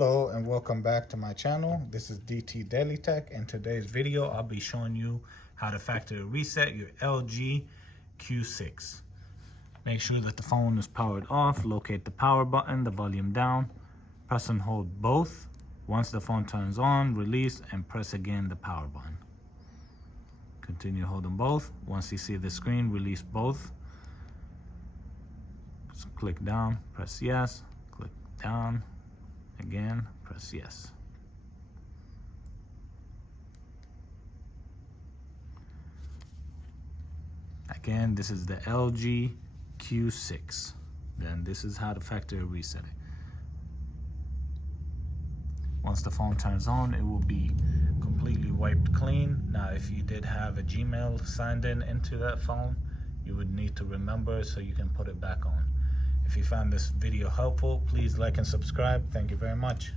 Hello and welcome back to my channel. This is DailyTech. In today's video, I'll be showing you how to factory reset your LG Q6. Make sure that the phone is powered off. Locate the power button, the volume down. Press and hold both. Once the phone turns on, release and press again the power button. Continue holding both. Once you see the screen, release both. So click down, press yes. Click down. Again, press yes. Again, this is the LG Q6. Then this is how to factory reset it. Once the phone turns on, it will be completely wiped clean. Now, if you did have a Gmail signed into that phone, you would need to remember so you can put it back on. If you found this video helpful, please like and subscribe. Thank you very much.